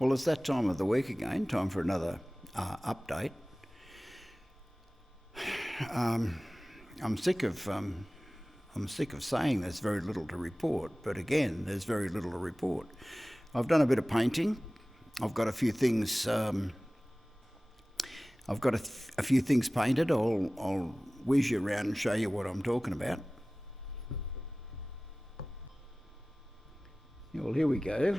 Well, it's that time of the week again, time for another update. I'm sick of saying there's very little to report, but again, there's very little to report. I've done a bit of painting. I've got a few things. I've got a few things painted. I'll whiz you around and show you what I'm talking about. Well, here we go.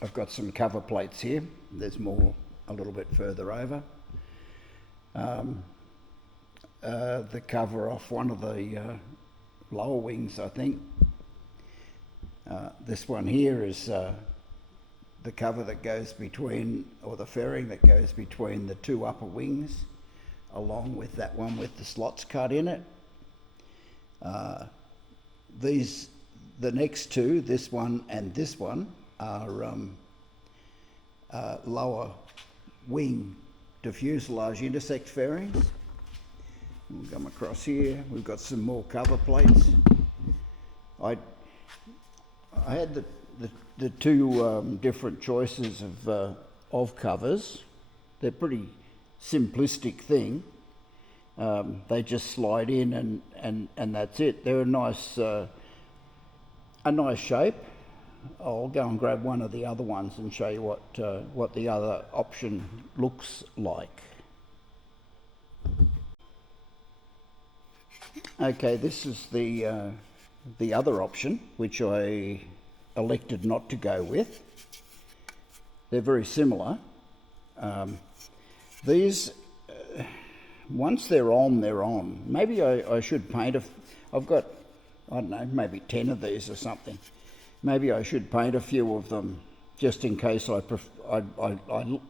I've got some cover plates here. There's more a little bit further over. The cover off one of the lower wings, I think. This one here is the cover that goes between, or the fairing that goes between the two upper wings, along with that one with the slots cut in it. The next two, this one and this one, are lower wing to fuselage intersect fairings. We'll come across here. We've got some more cover plates. I had the two different choices of covers. They're pretty simplistic thing. They just slide in and that's it. They're a nice shape. I'll go and grab one of the other ones and show you what the other option looks like. Okay, this is the other option, which I elected not to go with. They're very similar. These, once they're on, they're on. Maybe I should paint I've got, I don't know, maybe 10 of these or something. Maybe I should paint a few of them, just in case I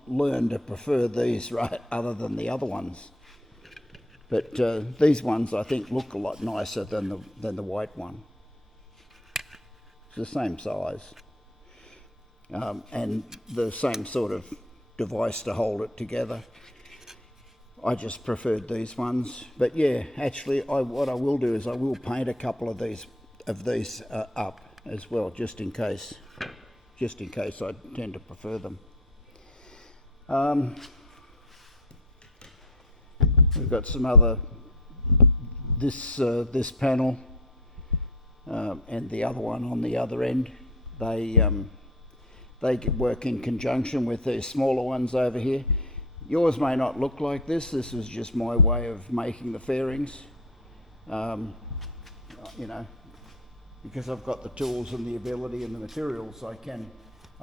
learn to prefer these other than the other ones. But these ones I think look a lot nicer than the white one. It's the same size, and the same sort of device to hold it together. I just preferred these ones. But yeah, actually, what I will do is I will paint a couple of these up as well, just in case I tend to prefer them. We've got some other, this panel and the other one on the other end. They work in conjunction with these smaller ones over here. Yours may not look like this. This is just my way of making the fairings. Because I've got the tools and the ability and the materials, I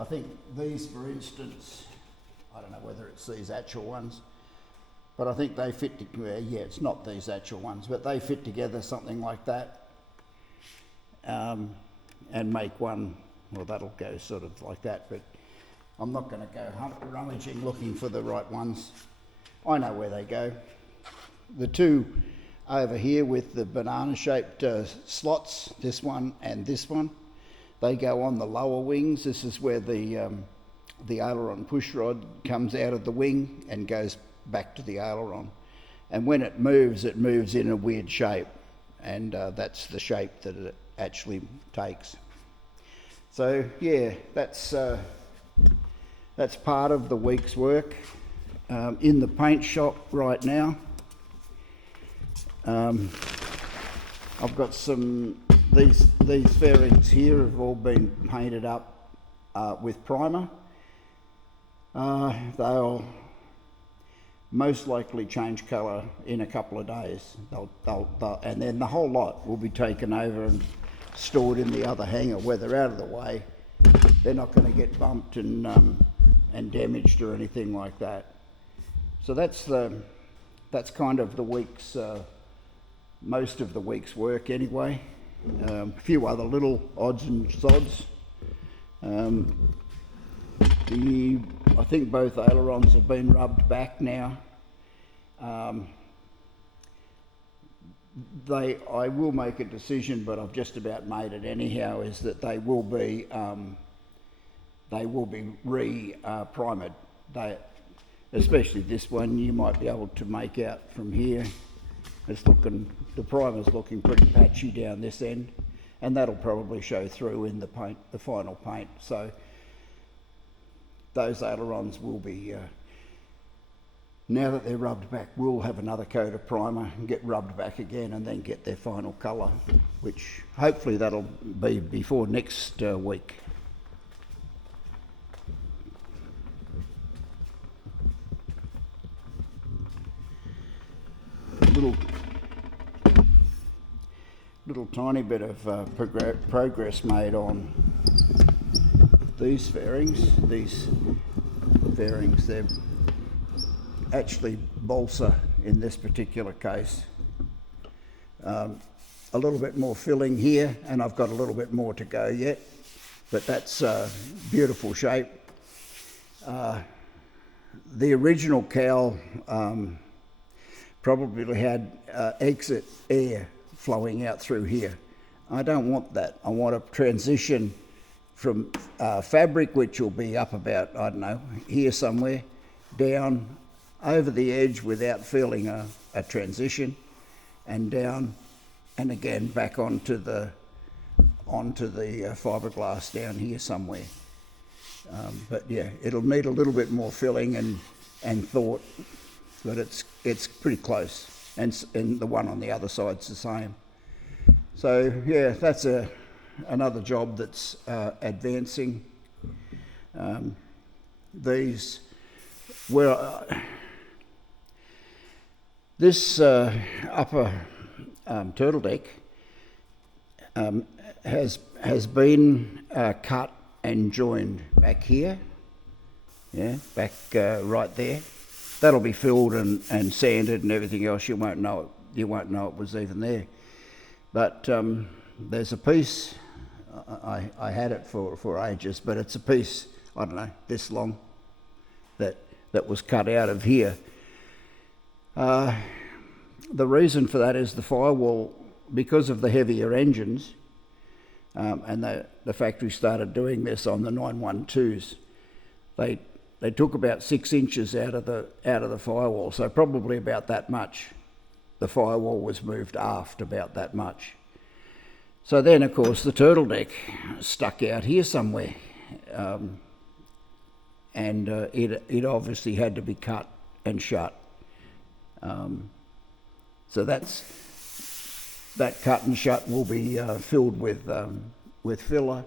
think these, for instance, I don't know whether it's these actual ones, but I think they fit together. Yeah, it's not these actual ones, but they fit together something like that, and make one. Well, that'll go sort of like that, but I'm not going to go rummaging looking for the right ones. I know where they go. The two over here with the banana-shaped slots, this one and this one, they go on the lower wings. This is where the aileron push rod comes out of the wing and goes back to the aileron. And when it moves in a weird shape, and that's the shape that it actually takes. So yeah, that's part of the week's work in the paint shop right now. I've got these fairings here have all been painted up with primer. They'll most likely change colour in a couple of days. And then the whole lot will be taken over and stored in the other hangar where they're out of the way. They're not going to get bumped and damaged or anything like that. So that's kind of the week's. Most of the week's work anyway. A few other little odds and sods. I think both ailerons have been rubbed back now. I will make a decision, but I've just about made it anyhow, is that they will be re-primed. Especially this one, you might be able to make out from here. The primer's looking pretty patchy down this end, and that'll probably show through in the paint, the final paint. So those ailerons will be, now that they're rubbed back, we'll have another coat of primer and get rubbed back again and then get their final colour, which hopefully that'll be before next week. Little tiny bit of progress made on these fairings. These fairings, they're actually balsa in this particular case. A little bit more filling here, and I've got a little bit more to go yet, but that's a beautiful shape. The original cowl probably had exit air flowing out through here. I don't want that. I want a transition from fabric, which will be up about, I don't know, here somewhere, down over the edge without feeling a transition, and down and again back onto the fiberglass down here somewhere. But yeah, it'll need a little bit more filling and thought, but it's pretty close, and the one on the other side's the same. So yeah, that's another job that's advancing. These were this upper turtle deck has been cut and joined back here, yeah, back right there. That'll be filled and sanded and everything else. You won't know it was even there. But there's a piece. I had it for ages, but it's a piece, I don't know, this long, that was cut out of here. The reason for that is the firewall, because of the heavier engines, and the factory started doing this on the 912s. They took about 6 inches out of the firewall, so probably about that much. The firewall was moved aft about that much. So then, of course, the turtle deck stuck out here somewhere, and it obviously had to be cut and shut. So that cut and shut will be filled with filler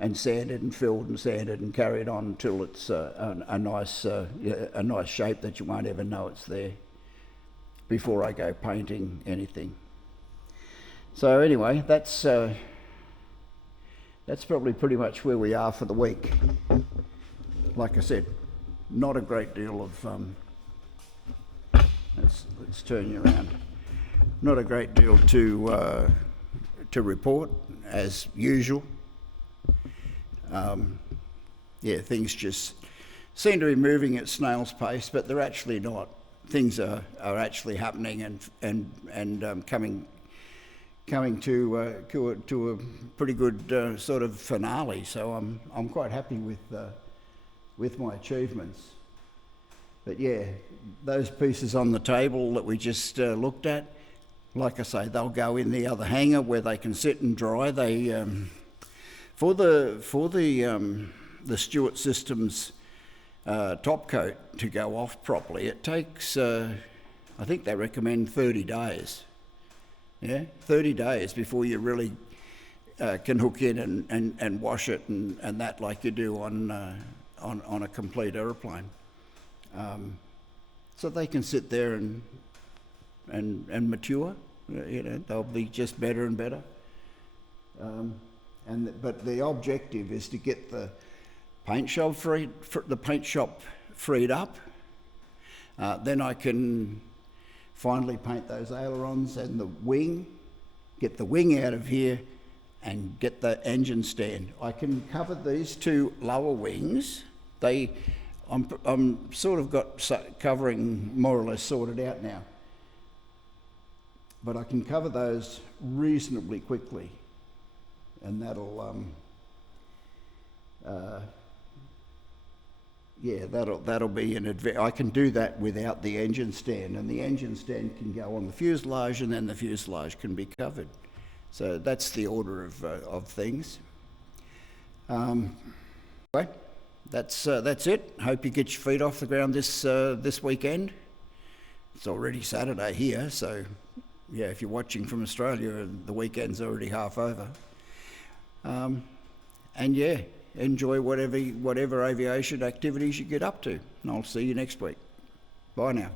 and sanded and filled and sanded and carried on until it's a nice shape that you won't ever know it's there before I go painting anything. So anyway, that's probably pretty much where we are for the week. Like I said, not a great deal of let's turn you around. Not a great deal to report as usual. Yeah, things just seem to be moving at snail's pace, but they're actually not. Things are actually happening and coming to a pretty good sort of finale. So I'm quite happy with my achievements. But yeah, those pieces on the table that we just looked at, like I say, they'll go in the other hanger where they can sit and dry. They for the Stewart Systems top coat to go off properly, it takes I think they recommend 30 days. Yeah, 30 days before you really can hook in and wash it and that like you do on a complete aeroplane. So they can sit there and mature. You know, they'll be just better and better. But the objective is to get the paint shop freed up. Then I can finally paint those ailerons and the wing, get the wing out of here and get the engine stand. I can cover these two lower wings. I'm sort of got covering more or less sorted out now. But I can cover those reasonably quickly, and that'll that'll be an advantage. I can do that without the engine stand, and the engine stand can go on the fuselage, and then the fuselage can be covered. So that's the order of things. Anyway, that's it. Hope you get your feet off the ground this weekend. It's already Saturday here, so yeah, if you're watching from Australia, the weekend's already half over. And yeah, enjoy whatever aviation activities you get up to. And I'll see you next week. Bye now.